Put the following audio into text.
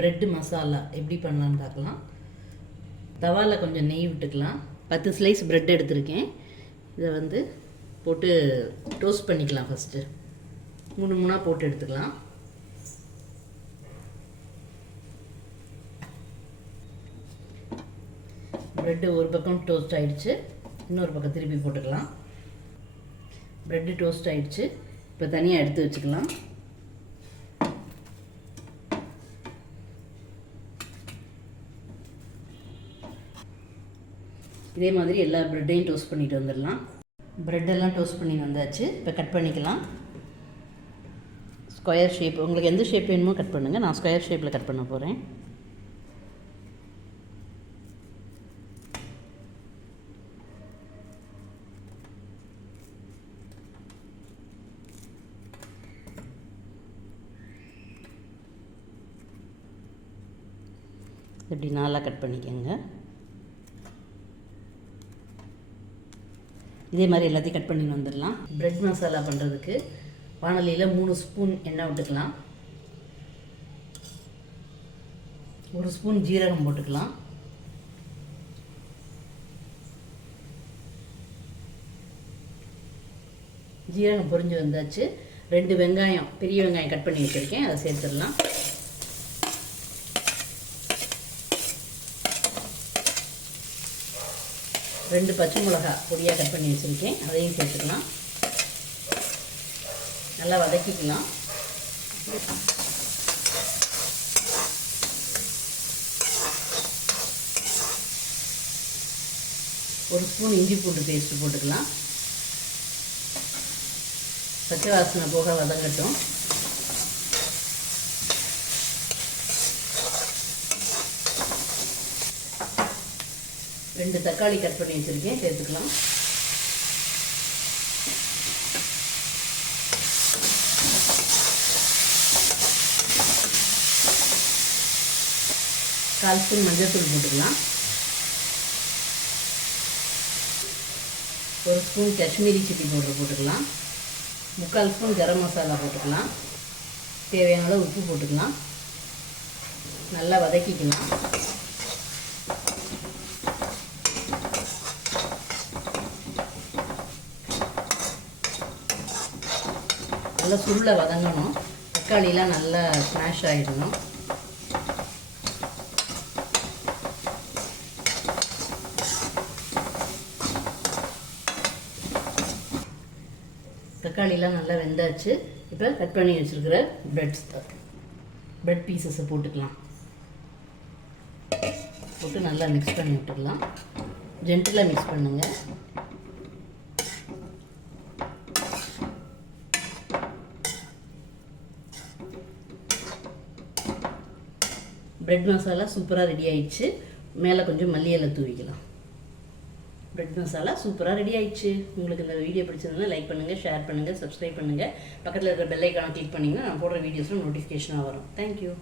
Bread masala எப்படி பண்ணலான்னு பார்க்கலாம். தவாவில் கொஞ்சம் நெய் விட்டுக்கலாம். பத்து ஸ்லைஸ் ப்ரெட் எடுத்திருக்கேன். இதை வந்து போட்டு டோஸ்ட் பண்ணிக்கலாம் ஃபஸ்ட்டு மூணு மூணாக போட்டு எடுத்துக்கலாம். ப்ரெட்டு ஒரு பக்கம் டோஸ்ட் ஆகிடுச்சு இன்னொரு பக்கம் திருப்பி போட்டுக்கலாம். ப்ரெட்டு டோஸ்ட் ஆகிடுச்சு இப்போ தனியாக எடுத்து வச்சுக்கலாம். இதே மாதிரி எல்லா ப்ரெட்டையும் டோஸ்ட் பண்ணிட்டு வந்துடலாம். ப்ரெட்டெல்லாம் டோஸ்ட் பண்ணி வந்தாச்சு. இப்போ கட் பண்ணிக்கலாம். ஸ்கொயர் ஷேப் உங்களுக்கு எந்த ஷேப் வேணுமோ கட் பண்ணுங்கள் நான் ஸ்கொயர் ஷேப்பில் கட் பண்ண போகிறேன் இப்படி நாளாக கட் பண்ணிக்கோங்க. இதே மாதிரி எல்லாத்தையும் கட் பண்ணி வந்துடலாம். பிரெட் மசாலா பண்ணுறதுக்கு வானலியில் மூணு ஸ்பூன் எண்ணெய் விட்டுக்கலாம். ஒரு ஸ்பூன் ஜீரகம் போட்டுக்கலாம். ஜீரகம் பொரிஞ்சு வந்தாச்சு. ரெண்டு வெங்காயம் பெரிய வெங்காயம் கட் பண்ணி வச்சுருக்கேன். அதை சேர்த்துடலாம். ரெண்டு பச்சை மிளகா பொடியாக கட் பண்ணி வச்சுருக்கேன். அதையும் சேர்த்துக்கலாம். நல்லா வதக்கிக்கலாம். ஒரு ஸ்பூன் இஞ்சி பூண்டு பேஸ்ட்டு போட்டுக்கலாம். பச்சை வாசனை போக வதங்கட்டும். ரெண்டு தக்காளி கட் பண்ணி வச்சுருக்கேன் சேர்த்துக்கலாம். கால் ஸ்பூன் மஞ்சள்தூள் போட்டுக்கலாம். ஒரு ஸ்பூன் காஷ்மீரி சில்லி பவுடர் போட்டுக்கலாம். முக்கால் ஸ்பூன் கரம் மசாலா போட்டுக்கலாம். தேவையான உப்பு போட்டுக்கலாம். நல்லா வதக்கிக்கலாம். நல்லா சுருளை வதங்கணும். தக்காளிலாம் நல்லா ஸ்மாஷ் ஆகிடணும் தக்காளிலாம் நல்லா வெந்தாச்சு. இப்போ கட் பண்ணி வச்சுருக்கிற பிரெட்ஸ் பிரெட் பீசஸை போட்டுக்கலாம். போட்டு நல்லா மிக்ஸ் பண்ணி விட்டுடலாம். ஜென்டிலாக மிக்ஸ் பண்ணுங்கள் பிரெட் மசாலா சூப்பராக ரெடி ஆயிடுச்சு. மேலே கொஞ்சம் மல்லி இலை தூவிக்கலாம். பிரெட் மசாலா சூப்பராக ரெடி ஆயிடுச்சு. உங்களுக்கு இந்த வீடியோ பிடிச்சிருந்தா லைக் பண்ணுங்கள் ஷேர் பண்ணுங்கள் சப்ஸ்கிரைப் பண்ணுங்கள் பக்கத்தில் இருக்கிற பெல்லைக்கான கிளிக் பண்ணிங்கன்னா நான் போடுற வீடியோஸில் நோட்டிஃபிகேஷனாக வரும். தேங்க்யூ